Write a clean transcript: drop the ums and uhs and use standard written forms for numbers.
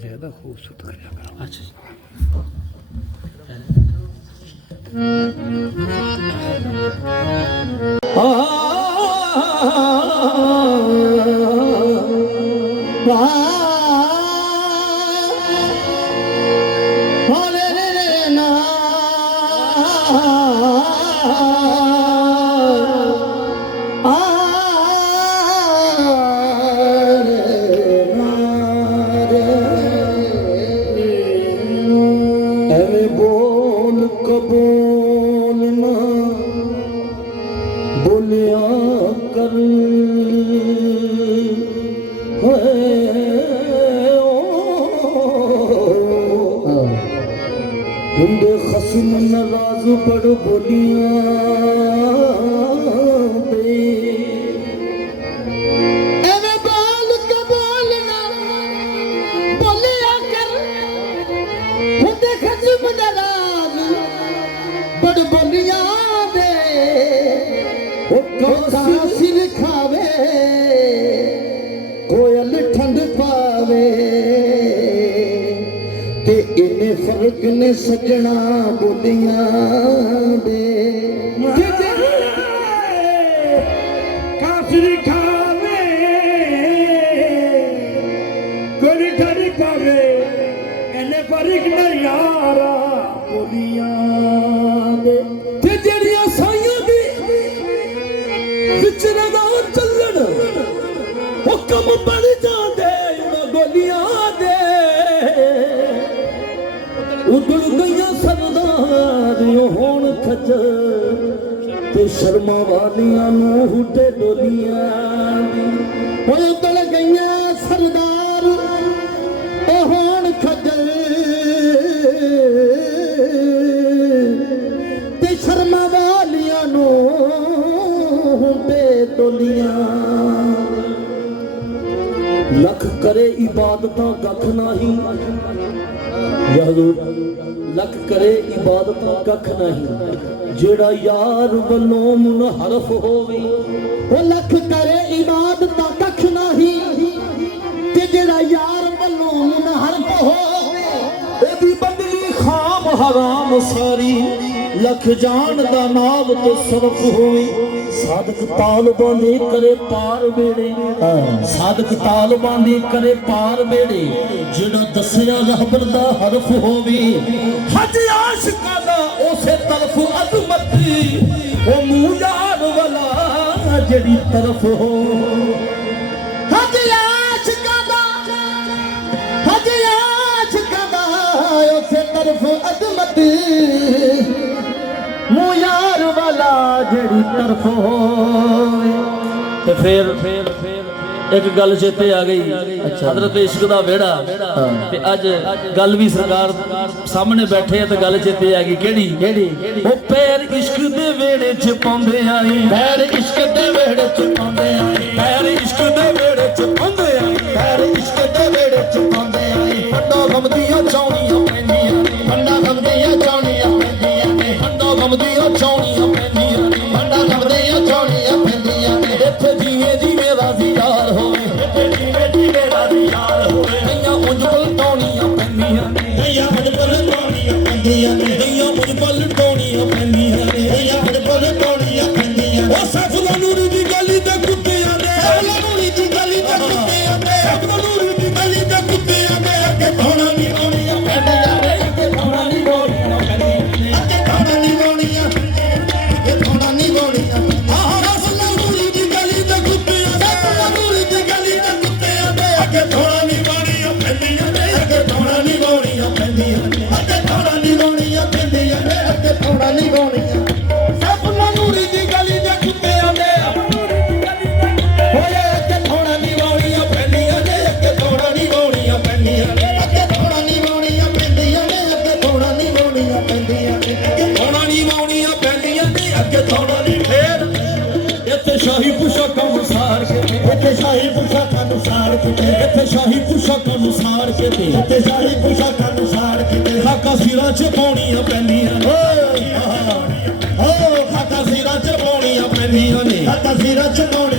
ज्यादा खूबसूरत कर अच्छा खसम नाराज पड़ बोलियां बाल के बोलना बोलिया कर खसम नाराज पड़ बोलियां दे सिर खावे कोयल ठंड पावे ते इन्ने फर्क ने सजना बोलियां दे काफिर खावे कोई ठंड पावे इन्ने फर्क ने यारा बोलियां दे ते जेड़ियां साइयां दी विच रगा चलन हुक्म बन जांदे उन्हां गोलियां दे उगड़ गईयां सरदारियों होण खच्चर ते शर्मा वालियां नूं हुटे डोलियां उगड़ गईयां सरदार होण खच्चर ते शर्मा वालियां नूं हुटे डोलियां लख करे इबादतां कख नाही लख करे इबादत कख नहीं जेड़ा यार वल्लों मुनहरफ होवे वो लख करे इबादत कख नहीं ते जेड़ा यार वल्लों मुनहरफ होवे ओदी बदली खाम हराम सारी लख जान दा नाव ते सरफ होवे साधक तालबां दे करे पार बेड़े साधक तालबां दे करे पार बेड़े जेड़ा दसिया रहबर दा हरफ होवे हज आशिकां दा उसे तरफ अजमत ओ मुंह यार वाला जेड़ी तरफ हो हज आशिकां दा उसे तरफ अजमत मुंह यार वाला जेड़ी तरफ हो ते फिर एक गल चेते आ गई हजरत इश्क दा वेड़ा ते अज गल भी सरकार सामने बैठे है ते गल चेते आ गई केड़ी ओ पैर इश्क दे वेड़े च पांदे आई पैर इश्क दे वेड़े च पांदे आई पैर इश्क दे वेड़े च पांदे आई पैर इश्क दे वेड़े च पांदे आई फंडा गमदियां चौनियां पैंदियां फंडा गमदियां चौनियां पैंदियां फंडा गमदियां चौनियां पैंदियां फंडा गमदियां चौनियां पैंदियां इत्थे जीवे जीवे राजी यार होवे इत्थे जीवे जीवे राजी यार होवे नैया मुझ पलटौनियां पैंदियां नैया मुझ पलटौनियां पैंदियां नैया मुझ पलटौनियां पैंदियां नैया मुझ पलटौनियां पैंदियां ओ सफला नूरी दी गली ते कुत्तियां दे सफला नूरी दी गली ते कुत्तियां दे सफला नूरी दी गली ते कुत्तियां दे अगे धोना नी आउणियां ਇੱਥੇ ਸ਼ਾਹੀ ਪੁਸ਼ਾਕਾਂ ਨੂੰ ਸਾੜ ਕੇ ਇੱਥੇ ਸ਼ਾਹੀ ਪੁਸ਼ਾਕਾਂ ਨੂੰ ਸਾੜ ਕੇ ਇੱਥੇ ਸ਼ਾਹੀ ਪੁਸ਼ਾਕਾਂ ਨੂੰ ਸਾੜ ਕੇ ਇੱਥੇ ਸ਼ਾਹੀ ਪੁਸ਼ਾਕਾਂ ਨੂੰ ਸਾੜ ਕੇ ਖਾਕਾਂ ਸਿਰਾਂ 'ਚ ਪਾਉਣੀਆਂ ਪੈਂਦੀਆਂ ਨੇ ਓ ਖਾਕਾਂ ਸਿਰਾਂ 'ਚ ਪਾਉਣੀਆਂ ਪੈਂਦੀਆਂ ਨੇ ਖਾਕਾਂ ਸਿਰਾਂ 'ਚ ਪਾਉਣੀਆਂ